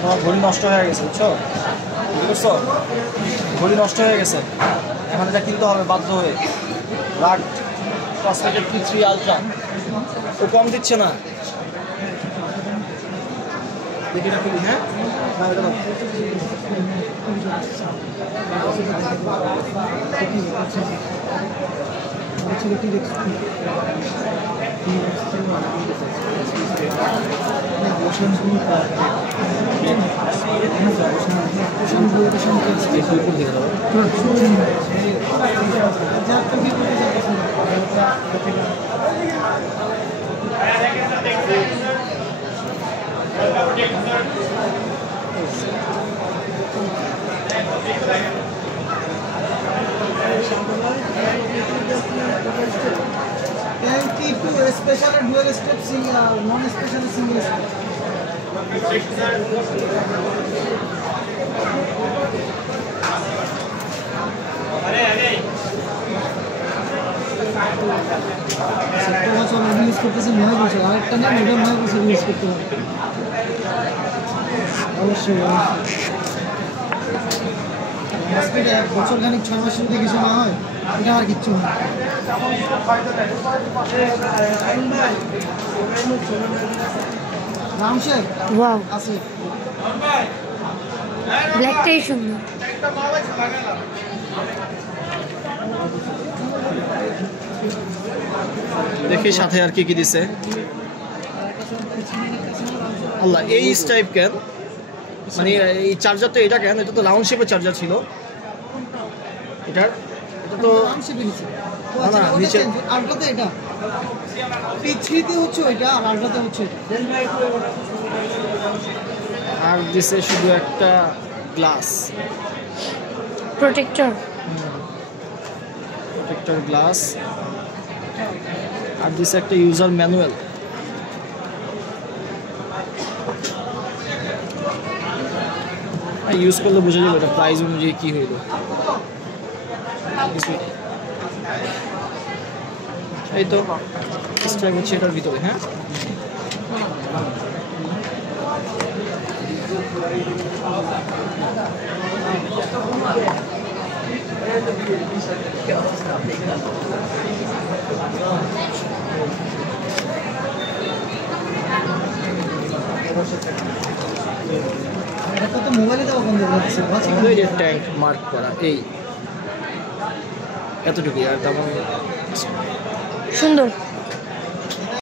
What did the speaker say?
তোমার ঘড়ি নষ্ট হয়ে গেছে, বুঝছো? বুঝছো, ঘড়ি নষ্ট হয়ে গেছে, এখন এটা কিনতে হবে বাধ্য হয়ে। রাগ কসমেটিক T3 আলট্রা ও কম দিচ্ছে না, দেখি না কিনি। হ্যাঁ, special dual step single non special single step अरे अरे सबको सब रिलीज करते से नया बच्चा आरेकटा ना मेडम नया बच्चा रिलीज करते हैं अवश्य हॉस्पिटल एक बच्चों का निक 6 मास शुरू থেকে কিছু না হয় এটা আর কিছু না রামশের ওয়াও আছে ব্ল্যাকটাই সুন্দর। দেখি সাথে আর কি কি দিছে। আল্লাহ, এই টাইপ কেন, মানে এই চার্জারটা এটা কেন? এটা তো রাউন্ড শেপের চার্জার ছিল এটা তো রাউন্ড শেপে নিচে না না নিচে আলট্রাতে এটা P3 তে হচ্ছে ওইটা আর আলট্রাতে হচ্ছে আর দিছে শুধু একটা গ্লাস প্রোটেক্টর গ্লাস আর দিছে একটা ইউজার ম্যানুয়াল। ইউজ করলে বোঝা যাবে এটা প্রাইস অনুযায়ী কি হইল। এই তো স্ট্রাইপ হচ্ছে এটার ভিতরে। হ্যাঁ, এটা তো মোবাইলে দাও বন্ধ করে দিছে এই ট্যাঙ্ক মার্ক করা এই এতটুকুই, আর তেমন সুন্দর।